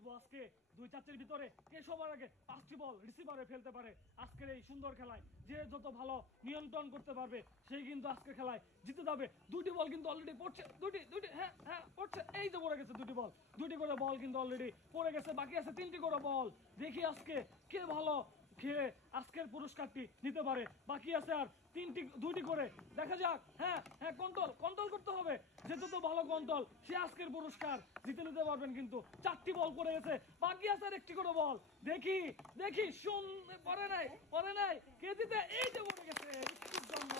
দেখবো আজকে দুই চারটির ভিতরে কে সবার আগে 5টি বল রিসিভারে ফেলতে পারে। আজকের এই সুন্দর খেলায় যে যত ভালো নিয়ন্ত্রণ করতে পারবে সেই কিন্তু আজকের খেলায় জিতে যাবে। দুটি বল কিন্তু অলরেডি পড়ছে, দুটি হ্যাঁ হ্যাঁ পড়ছে, এই তো পড়ে গেছে দুটি বল, দুটি করে বল কিন্তু অলরেডি পড়ে গেছে, বাকি আছে 3টি করে বল। দেখি আজকে কে ভালো খেলে আজকের পুরস্কারটি নিতে পারে। বাকি আছে আর দুইটি করে, দেখা যাক। হ্যাঁ হ্যাঁ কন্ট্রোল করতে হবে, যেহেতু তো ভালো কন্ট্রোল সে আজকের পুরস্কার জিতে নিতে পারবেন। কিন্তু 4টি বল পড়ে গেছে, বাকি আছে আর 1টি করে বল। দেখি শুন, পরে নাই কে জিতে, এই যে পড়ে গেছে মৃত্যুর জন্য।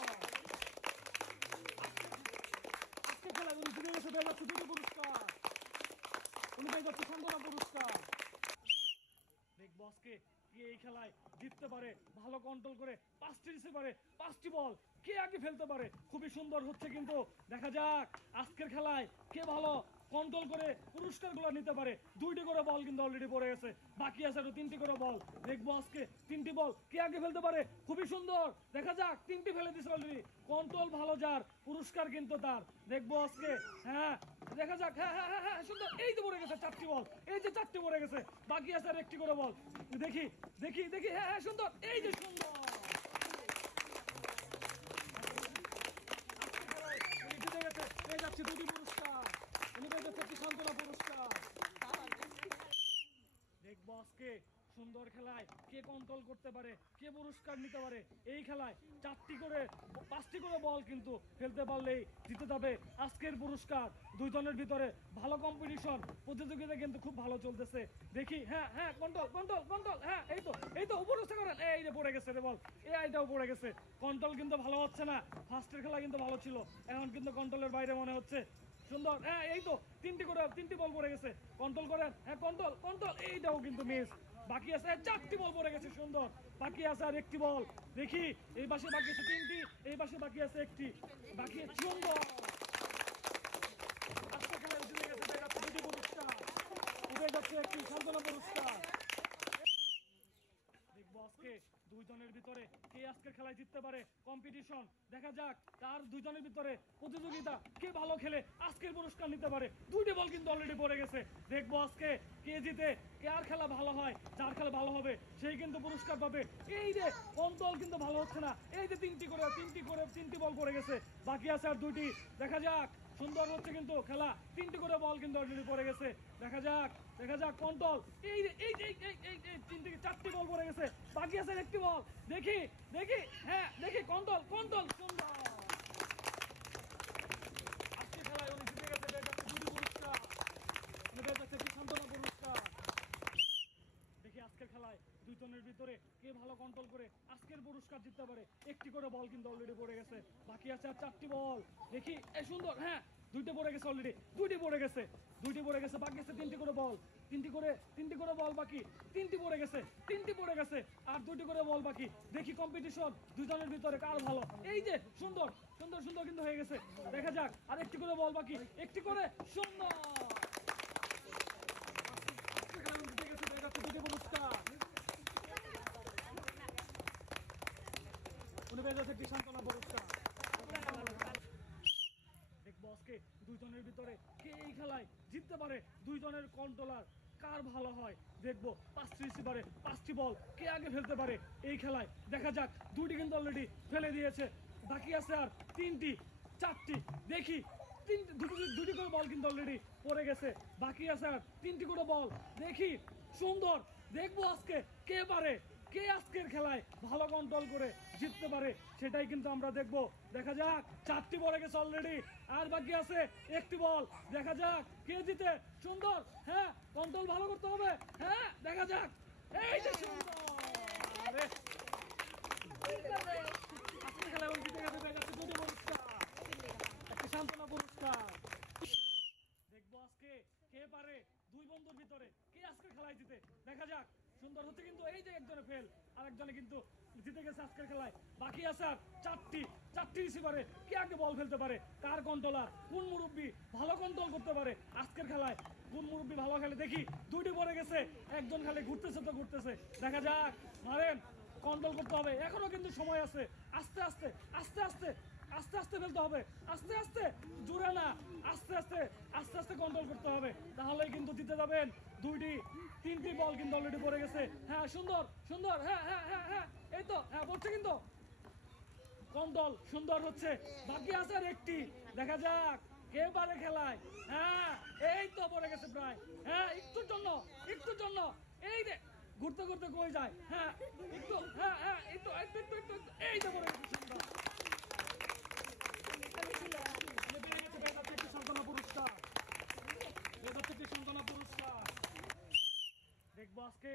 আজকে খেলায় উনি জিতে গেছে, দেখা যাচ্ছে 2টি পুরস্কার, উনি পেয়ে যাচ্ছে সান্ত্বনা পুরস্কার। দেখবো আজকে কে এই খেলায় জিততে পারে, ভালো কন্ট্রোল করে 5টি রিসিভারে 5টি বল কে আগে ফেলতে পারে। খুবই সুন্দর হচ্ছে কিন্তু, দেখা যাক আজকের খেলায় কে ভালো কন্ট্রোল করে পুরস্কারগুলো নিতে পারে। 2টি করে বল কিন্তু অলরেডি পড়ে গেছে, বাকি আছে আরো 3টি করে বল। দেখবো আজকে 3টি বল কে আগে ফেলতে পারে। খুবই সুন্দর, দেখা যাক 3টি ফেলে দিছে অলরেডি, কন্ট্রোল ভালো যার পুরস্কার কিন্তু তার। দেখবো আজকে, হ্যাঁ দেখা যাক, হ্যাঁ হ্যাঁ হ্যাঁ হ্যাঁ সুন্দর, এই তো পড়ে গেছে 4টি বল, এই যে 4টি পড়ে গেছে, বাকি আছে আর 1টি করে বল। দেখি হ্যাঁ হ্যাঁ সুন্দর, এই যে সুন্দর জিতে গেছে, পেয়ে যাচ্ছে 2টি পুরস্কার, উনি পেয়ে যাচ্ছে একটি সান্ত্বনা পুরস্কার। দেখবো আজকে সুন্দর খেলায় কে কন্ট্রোল করতে পারে, কে পুরস্কার নিতে পারে। এই খেলায় 5টি করে বল কিন্তু ফেলতে পারলেই জিতে যাবে আজকের পুরস্কার। দুইজনের ভিতরে ভালো কম্পিটিশন, প্রতিযোগিতা কিন্তু খুব ভালো চলতেছে। দেখি, হ্যাঁ হ্যাঁ কন্ট্রোল, হ্যাঁ এই তো উপর করেন, এই যে পড়ে গেছে রে বল, এইটাও পড়ে গেছে। কন্ট্রোল কিন্তু ভালো হচ্ছে না, ফার্স্টের খেলা কিন্তু ভালো ছিল, এখন কিন্তু কন্ট্রোলের বাইরে মনে হচ্ছে। সুন্দর, হ্যাঁ এই তো 3টি বল পড়ে গেছে, কন্ট্রোল করেন, হ্যাঁ কন্ট্রোল, এইটাও কিন্তু মিস। বাকি আছে 4টি বল পড়ে গেছে, সুন্দর, বাকি আছে আর 1টি বল। দেখি এই পাশে বাকি আছে 3টি, এই পাশে বাকি আছে 1টি, বাকি আছে সুন্দর। আজকে খেলায় জিতে গেছে, দেখা যাচ্ছে 2টি পুরস্কার, উঠে যাচ্ছে একটি সান্ত্বনা পুরস্কার। দেখবো আজকে দুইজনের ভিতরে কে আজকের খেলায় জিততে পারে। কম্পিটিশন, দেখা যাক তার দুইজনের ভিতরে প্রতিযোগিতা, কে ভালো খেলে আজকের পুরস্কার নিতে পারে। 2টি বল কিন্তু অলরেডি পড়ে গেছে, দেখবো আজকে কে জিতে, কে আর খেলা ভালো হয়, যার খেলা ভালো হবে সেই কিন্তু পুরস্কার পাবে। এই যে কন্ট্রোল কিন্তু ভালো হচ্ছে না, এই যে 3টি বল পড়ে গেছে, বাকি আছে আর 2টি, দেখা যাক। সুন্দর হচ্ছে কিন্তু খেলা, 3টি করে বল কিন্তু অলরেডি পড়ে গেছে, দেখা যাক কন্ট্রোল, এই 4টি বল পড়ে গেছে, বাকি আছে 1টি বল। দেখি হ্যাঁ দেখি কন্ট্রোল সুন্দর। আজকে খেলায় উনি জিতে গেছে, 2টি পুরস্কার, একটি সান্ত্বনা পুরস্কার। দেখি আজকের খেলায় দুইজনের ভিতরে কে ভালো কন্ট্রোল করে আজকের পুরস্কার জিততে পারে। 1টি করে বল কিন্তু অলরেডি পড়ে গেছে, বাকি আছে আর 4টি বল। দেখি এই সুন্দর, হ্যাঁ 2টি পড়ে গেছে অলরেডি, 2টি পড়ে গেছে, বাকি আছে 3টি করে বল, 3টি করে বল বাকি, 3টি পড়ে গেছে আর 2টি করে বল বাকি। দেখি কম্পিটিশন দুজনের ভিতরে কার ভালো, এই যে সুন্দর কিন্তু হয়ে গেছে, দেখা যাক আর 1টি করে বল বাকি, 1টি করে সুন্দর। পুরস্কার উনি পেয়ে যাচ্ছে একটি সান্ত্বনা পুরস্কার। দেখবো আজকে দুইজনের ভিতরে কে এই খেলায় জিততে পারে, দুইজনের কন্ট্রোলার কার ভালো হয়। দেখবো 5টি রিসিভারে 5টি বল কে আগে ফেলতে পারে এই খেলায়, দেখা যাক। 2টি কিন্তু অলরেডি ফেলে দিয়েছে, বাকি আছে আর 3টি 4টি, দেখি 2টি করে বল কিন্তু অলরেডি পড়ে গেছে, বাকি আছে আর 3টি করে বল। দেখি সুন্দর, দেখবো আজকে কে আজকের খেলায় ভালো কন্ট্রোল করে জিততে পারে, সেটাই কিন্তু আমরা দেখবো। দেখা যাক 4টি পড়ে গেছে অলরেডি, আর বাকি আছে 1টি বল, দেখা যাক কে জিতে। সুন্দর, হ্যাঁ কন্ট্রোল ভালো করতে হবে, হ্যাঁ দেখা যাক, এই যে সুন্দর, আজকের খেলায় জিতে গেছে, দেখা যাচ্ছে 2টি পুরস্কার, একটি সান্ত্বনা পুরস্কার। দেখবো আজকে কে পারে দুই বন্ধুর ভিতরে কে আজকের খেলায় জিতে, দেখা যাক। সুন্দর হচ্ছে কিন্তু, এই যে একজনে ফেল, আরেকজনে কিন্তু জিতে গেছে আজকের খেলায়। বাকি আছে আর 4টি রিসিভারে কে আগে বল ফেলতে পারে, কার কন্ট্রোলার, কোন মুরব্বী ভালো কন্ট্রোল করতে পারে আজকের খেলায়, কোন মুরব্বী ভালো খেলে। দেখি 2টি পড়ে গেছে, একজন খালি ঘুরতেছে, দেখা যাক, মারেন কন্ট্রোল করতে হবে, এখনো কিন্তু সময় আছে, আস্তে আস্তে আস্তে আস্তে ফেলতে হবে, আস্তে আস্তে, জোরে না, আস্তে আস্তে আস্তে আস্তে কন্ট্রোল করতে হবে, তাহলেই কিন্তু জিতে যাবেন। 2টি 3টি বল কিন্তু অলরেডি পড়ে গেছে। হ্যাঁ সুন্দর সুন্দর, হ্যাঁ হ্যাঁ হ্যাঁ হ্যাঁ, এই তো, হ্যাঁ পড়ছে কিন্তু, কন্ট্রোল সুন্দর হচ্ছে। বাকি আছে আর একটি, দেখা যাক কে পারে খেলায়। হ্যাঁ এই তো পড়ে গেছে প্রায়, হ্যাঁ একটুর জন্য, একটুর জন্য, এই রে ঘুরতে ঘুরতে কই যায়, হ্যাঁ একটু, হ্যাঁ হ্যাঁ একটু একটু একটু একটু একটু, এই তো পড়ে গেছে সুন্দর। পেয়ে গেছে, পেয়ে যাচ্ছে একটি সান্ত্বনা পুরস্কার, পেয়ে যাচ্ছে একটি সান্ত্বনা পুরস্কার। দেখবো আজকে,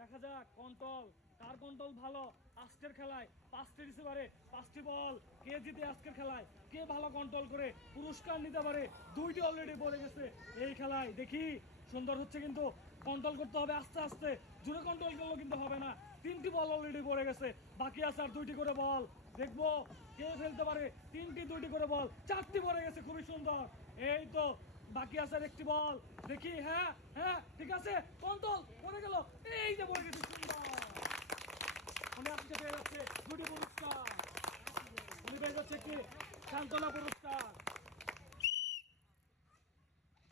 দেখা যাক কন্ট্রোল, কার কন্ট্রোল ভালো আজকের খেলায়। 5টি রিসিভারে 5টি বল, কে জিতে আজকের খেলায়, কে ভালো কন্ট্রোল করে পুরস্কার নিতে পারে। 2টি অলরেডি পড়ে গেছে এই খেলায়, দেখি সুন্দর হচ্ছে কিন্তু, কন্ট্রোল করতে হবে আস্তে আস্তে, জোরে কন্ট্রোল করলেও কিন্তু হবে না। 3টি বল অলরেডি পড়ে গেছে, বাকি আছে আর 2টি করে বল, দেখবো কে ফেলতে পারে। 3টি 2টি করে বল, 4টি পড়ে গেছে, খুবই সুন্দর। এই তো বাকি আছে আর একটি বল, দেখি, হ্যাঁ হ্যাঁ ঠিক আছে, কন্ট্রোল পড়ে গেল, এই যে পড়ে গেছে সুন্দর। উনি আজকে পেয়ে যাচ্ছে 2টি পুরস্কার, উনি পেয়ে যাচ্ছে একটি সান্ত্বনা পুরস্কার।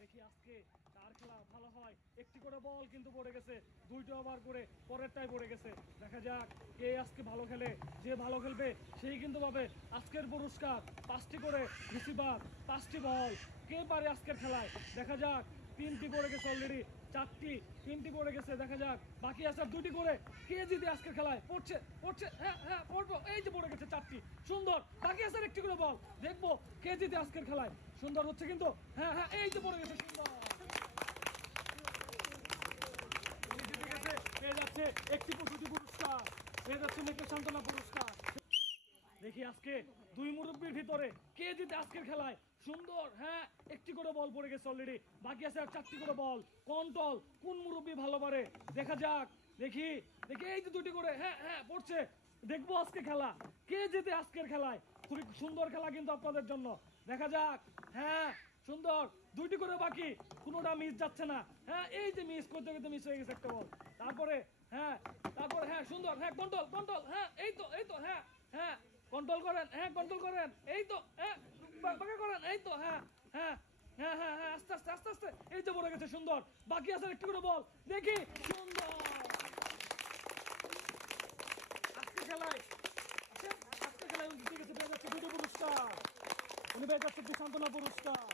দেখি আজকে কার খেলা ভালো হয়। একটি করে বল কিন্তু পড়ে গেছে, 2টি ওভার করে পরেরটাই পড়ে গেছে। দেখা যাক কে আজকে ভালো খেলে, যে ভালো খেলবে সেই কিন্তু পাবে আজকের পুরস্কার। 5টি করে রিসিভার, 5টি বল, কে পারে আজকের খেলায়, দেখা যাক। 3টি পড়ে গেছে অলরেডি, 4টি, 3টি পড়ে গেছে, দেখা যাক বাকি আছে 2টি করে, কে জিতে আজকের খেলায়। পড়ছে পড়ছে, হ্যাঁ হ্যাঁ পড়বো, এই যে পড়ে গেছে 4টি, সুন্দর। বাকি আছে একটি করে বল, দেখবো কে জিতে আজকের খেলায়। সুন্দর হচ্ছে কিন্তু, হ্যাঁ হ্যাঁ এই যে পড়ে গেছে সুন্দর। জিতে গেছে, পেয়ে যাচ্ছে একটি 2টি পুরস্কার, পেয়ে যাচ্ছে একটি সান্ত্বনা পুরস্কার। দেখি আজকে 2 মুরব্বির ভিতরে কে জিতে আজকের খেলায়। সুন্দর, হ্যাঁ একটি করে বল পড়ে গেছে অলরেডি, বাকি আছে আর 4টি করে বল। কন্ট্রোল কোন মুরব্বি ভালো পারে, দেখা যাক, দেখি দেখি, এই যে 2টি করে, হ্যাঁ হ্যাঁ পড়ছে, দেখবো আজকে খেলা কে জিতে আজকের খেলায়। খুবই সুন্দর খেলা কিন্তু আপনাদের জন্য, দেখা যাক। হ্যাঁ সুন্দর, 2টি করে বাকি, কোনোটা মিস যাচ্ছে না। হ্যাঁ এই যে মিস করতে করতে মিস হয়ে গেছে একটা বল, তারপরে হ্যাঁ, তারপরে হ্যাঁ সুন্দর, হ্যাঁ কন্ট্রোল কন্ট্রোল, হ্যাঁ এই তো এই তো, হ্যাঁ হ্যাঁ কন্ট্রোল করেন, হ্যাঁ কন্ট্রোল করেন, এই তো, হ্যাঁ বাঁকা করেন, এই তো, হ্যাঁ হ্যাঁ হ্যাঁ হ্যাঁ হ্যাঁ আস্তে আস্তে আস্তে আস্তে, এই তো পড়ে গেছে সুন্দর। বাকি আছে একটু করে বল, দেখি সুন্দর। আজকে খেলায়, আজকে খেলায় উনি জিতে গেছে, পেয়ে যাচ্ছে 2টি পুরস্কার, উনি পেয়ে যাচ্ছে একটি সান্ত্বনা পুরস্কার।